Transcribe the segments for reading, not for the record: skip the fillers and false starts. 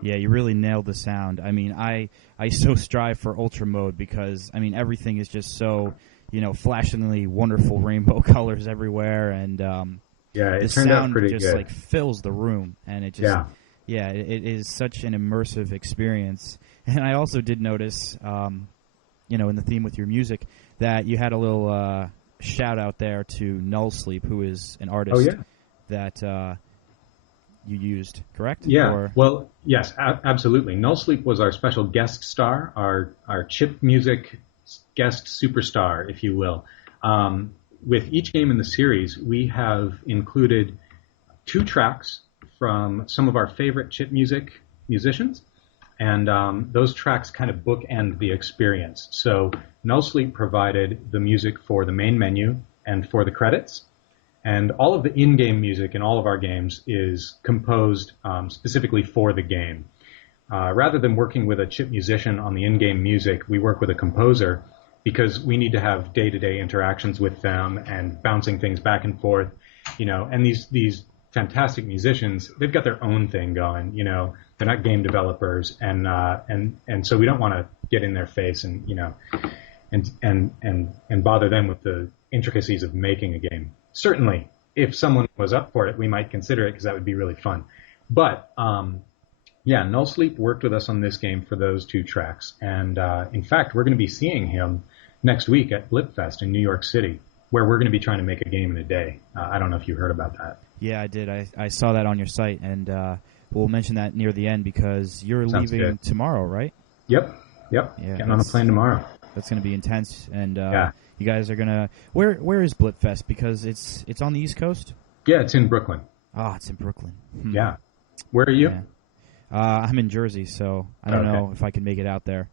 Yeah, you really nailed the sound. I mean, I so strive for ultra mode because I mean everything is just so flashingly wonderful rainbow colors everywhere, and Yeah, the it turned out sound pretty just good. like fills the room, and it just Yeah. yeah, it is such an immersive experience. And I also did notice, in the theme with your music, that you had a little shout out there to Null Sleep, who is an Oh artist yeah. that you used, correct? Yeah. Or Well, yes, absolutely. Null Sleep was our special guest star, our chip music guest superstar, if you will. Um, with each game in the series, we have included two tracks from some of our favorite chip music musicians, and those tracks kind of bookend the experience. So No Sleep provided the music for the main menu and for the credits, and all of the in-game music in all of our games is composed specifically for the game. Rather than working with a chip musician on the in-game music, we work with a composer because we need to have day-to-day interactions with them and bouncing things back and forth, and these fantastic musicians, they've got their own thing going, they're not game developers, and so we don't want to get in their face and and bother them with the intricacies of making a game. Certainly, if someone was up for it, we might consider it because that would be really fun. But yeah, Null Sleep worked with us on this game for those two tracks, and in fact, we're going to be seeing him next week at Blipfest in New York City, where we're going to be trying to make a game in a day. I don't know if you heard about that. yeah, I did. I saw that on your site, and we'll mention that near the end because you're Sounds leaving good. tomorrow, right? Yep, yep. Yeah, Getting on a plane tomorrow. that's going to be intense, and Yeah, you guys are gonna. Where is Blipfest? Because it's on the East Coast. yeah. It's in Brooklyn. Ah, it's in Brooklyn. Yeah. Where are you? Yeah. I'm in Jersey, so I don't know if I can make it out there.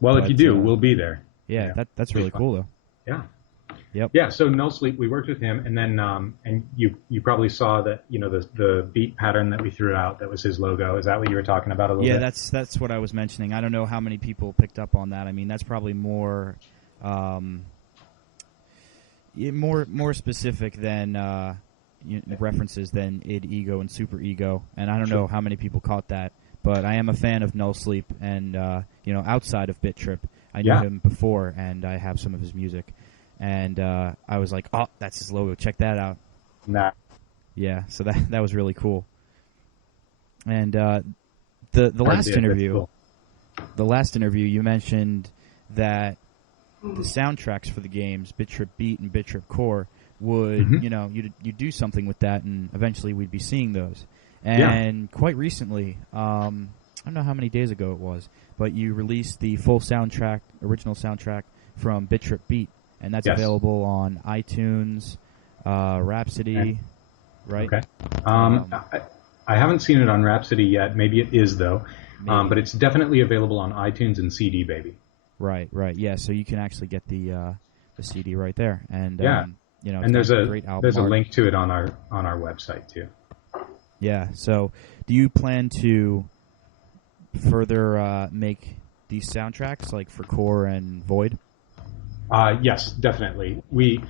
Well, if But you do, we'll be there. yeah, Yeah. that's It'll be really fun. cool though. Yeah. Yep. Yeah, so No Sleep, we worked with him, and then and you probably saw that the beat pattern that we threw out that was his logo. Is that what you were talking about a little Yeah, bit? that's what I was mentioning. I don't know how many people picked up on that. I mean, that's probably more specific than references than id, ego, and super ego. And I don't know how many people caught that, but I am a fan of Null Sleep, and outside of Bit Trip, I knew Yeah. him before, and I have some of his music. And I was like, oh, that's his logo. Check that out. Nah. Yeah, so that was really cool. And the last That's interview, cool. You mentioned that the soundtracks for the games, Bit Trip Beat and Bit Trip Core, would you do something with that, and eventually we'd be seeing those. And quite recently, I don't know how many days ago it was, but you released the full soundtrack, original soundtrack from Bit Trip Beat. And that's Yes. available on iTunes, Rhapsody, right? Okay. I haven't seen it on Rhapsody yet. Maybe it is though, but it's definitely available on iTunes and CD Baby. Right. Yeah, so you can actually get the CD right there, and Yeah. it's And there's got a great album there's a art. link to it on our website too. Yeah. So, do you plan to further make these soundtracks like for Core and Void? Yes, definitely. We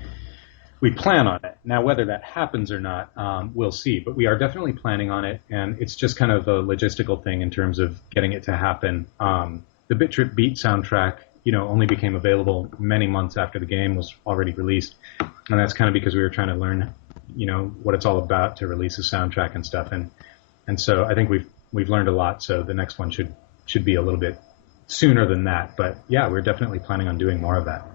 plan on it. Now, whether that happens or not, we'll see. But we are definitely planning on it, and it's just kind of a logistical thing in terms of getting it to happen. The Bit Trip Beat soundtrack, only became available many months after the game was already released, and that's kind of because we were trying to learn, what it's all about to release a soundtrack and stuff. And so I think we've learned a lot. So the next one should be a little bit sooner than that. But yeah, we're definitely planning on doing more of that.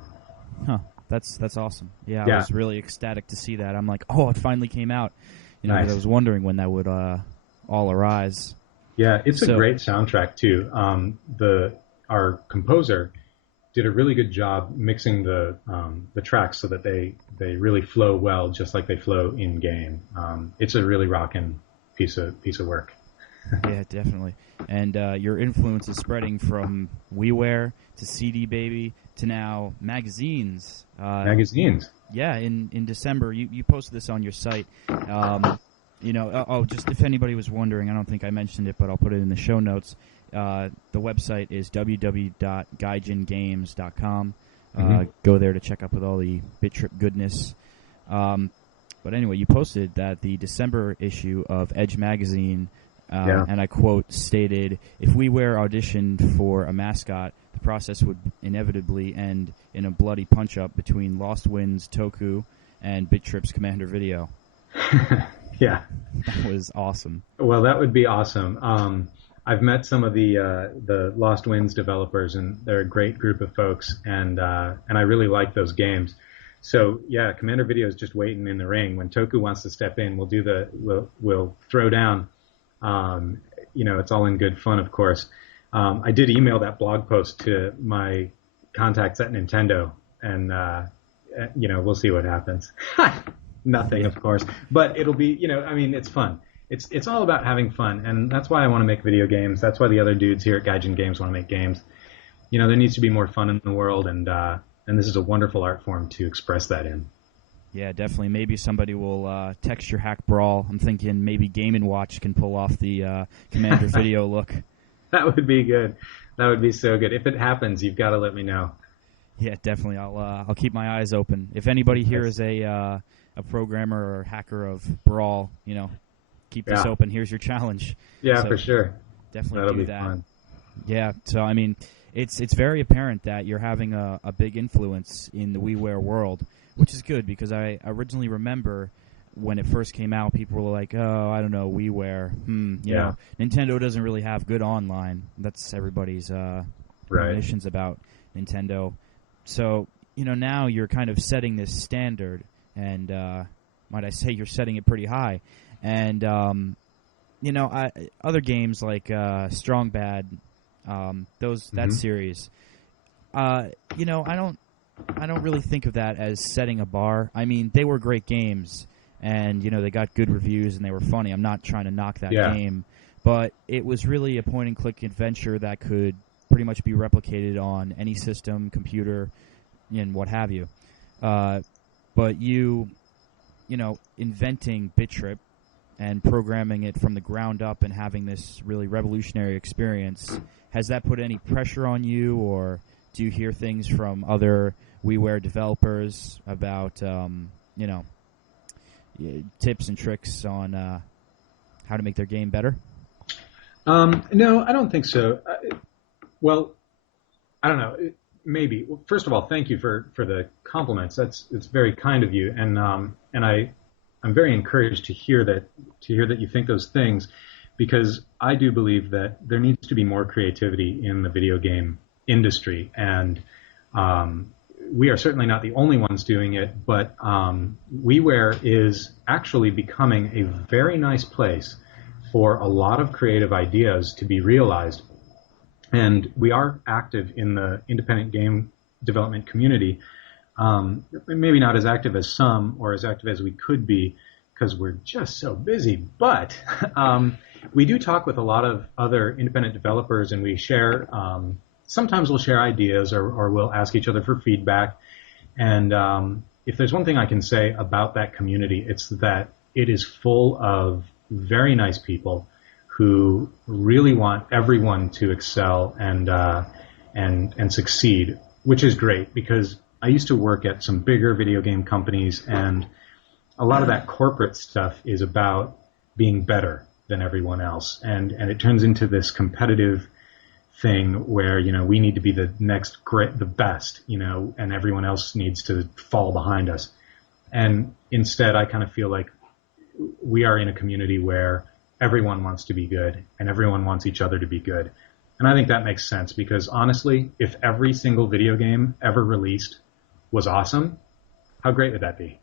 Huh. That's awesome. Yeah, Yeah. I was really ecstatic to see that. I'm like, oh, it finally came out. Nice. 'Cause I was wondering when that would all arise. Yeah, it's a great soundtrack too. Our composer did a really good job mixing the tracks so that they really flow well, just like they flow in game. It's a really rocking piece of work. Yeah, definitely. And your influence is spreading from WiiWare to CD Baby to now magazines. Magazines. Yeah, in December, you posted this on your site. Just if anybody was wondering, I don't think I mentioned it, but I'll put it in the show notes. The website is www.gaijingames.com. Go there to check up with all the Bit Trip goodness. But anyway, you posted that the December issue of Edge Magazine and I quote, stated, "If WiiWare auditioned for a mascot, the process would inevitably end in a bloody punch-up between Lost Winds, Toku, and BitTrip's Commander Video." Yeah. That was awesome. Well, that would be awesome. I've met some of the Lost Winds developers, and they're a great group of folks, and I really like those games. So yeah, Commander Video is just waiting in the ring. When Toku wants to step in, we'll throw down. It's all in good fun, of course. I did email that blog post to my contacts at Nintendo, and we'll see what happens. Nothing, of course, but it'll be, it's fun. It's all about having fun, and that's why I want to make video games. That's why the other dudes here at Gaijin Games want to make games. There needs to be more fun in the world, and this is a wonderful art form to express that in. Yeah, definitely. Maybe somebody will texture hack brawl. I'm thinking maybe Game & Watch can pull off the Commander Video look. That would be good. That would be so good. If it happens, you've got to let me know. Yeah, definitely. I'll keep my eyes open. If anybody here is a programmer or hacker of Brawl, keep this open. Here's your challenge. Yeah, so for sure. Definitely That'll do be that. Fun. Yeah. So it's very apparent that you're having a big influence in the WiiWare world, which is good because I originally remember when it first came out, people were like, "Oh, I don't know, WiiWare. You know, Nintendo doesn't really have good online." That's everybody's premonitions about Nintendo. So now you're kind of setting this standard, and might I say, you're setting it pretty high. And other games like Strong Bad, that series, I don't really think of that as setting a bar. I mean, they were great games, and they got good reviews and they were funny. I'm not trying to knock that game, but it was really a point-and-click adventure that could pretty much be replicated on any system, computer, and what have you. But inventing BitTrip and programming it from the ground up and having this really revolutionary experience, has that put any pressure on you, or do you hear things from other WiiWare developers about, tips and tricks on how to make their game better? No, I don't think so. Well, I don't know. Maybe. Well, first of all, thank you for the compliments. It's very kind of you, and I'm very encouraged to hear that you think those things, because I do believe that there needs to be more creativity in the video game industry, and we are certainly not the only ones doing it, but WiiWare is actually becoming a very nice place for a lot of creative ideas to be realized. And we are active in the independent game development community, maybe not as active as some or as active as we could be because we're just so busy, but we do talk with a lot of other independent developers, and we share, sometimes we'll share ideas or we'll ask each other for feedback. And if there's one thing I can say about that community, it's that it is full of very nice people who really want everyone to excel and succeed, which is great, because I used to work at some bigger video game companies, and a lot of that corporate stuff is about being better than everyone else, and it turns into this competitive thing where we need to be the next great, the best, and everyone else needs to fall behind us. And instead, I kind of feel like we are in a community where everyone wants to be good, and everyone wants each other to be good. And I think that makes sense, because honestly, if every single video game ever released was awesome, how great would that be?